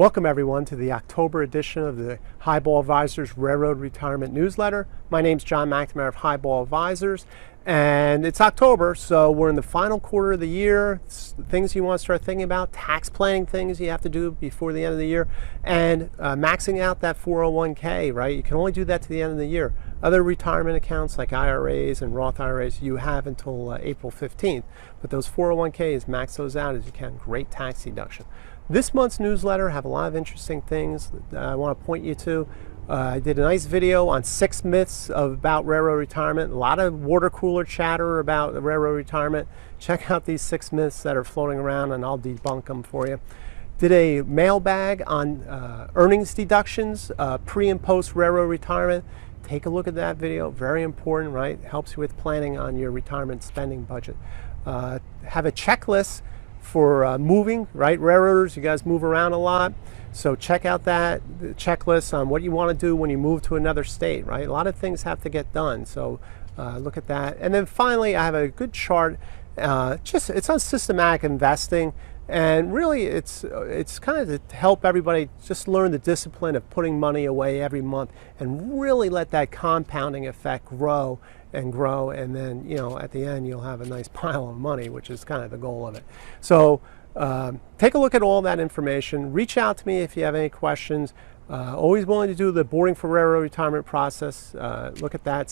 Welcome everyone to the October edition of the Highball Advisors Railroad Retirement Newsletter. My name is John McNamara of Highball Advisors, and it's October, so we're in the final quarter of the year. Things you want to start thinking about, tax planning things you have to do before the end of the year, and maxing out that 401k, right? You can only do that to the end of the year. Other retirement accounts like IRAs and Roth IRAs, you have until April 15th, but those 401ks, max those out as you can. Great tax deduction. This month's newsletter have a lot of interesting things that I want to point you to. I did a nice video on 6 myths about railroad retirement. A lot of water cooler chatter about the railroad retirement. Check out these 6 myths that are floating around and I'll debunk them for you. Did a mailbag on earnings deductions, pre and post railroad retirement. Take a look at that video, very important, right? Helps you with planning on your retirement spending budget. Have a checklist for moving, right? Railroaders, you guys move around a lot. So check out that checklist on what you want to do when you move to another state, right? A lot of things have to get done. So look at that. And then finally, I have a good chart. It's on systematic investing. And really, it's kind of to help everybody just learn the discipline of putting money away every month and really let that compounding effect grow, and then, you know, at the end you'll have a nice pile of money, which is kind of the goal of it. So take a look at all that information. Reach out to me if you have any questions. Always willing to do the boarding for railroad retirement process. Look at that.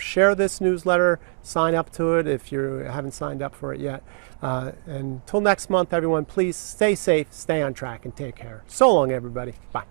Share this newsletter. Sign up to it if you haven't signed up for it yet. Until next month, everyone, please stay safe, stay on track, and take care. So long, everybody. Bye.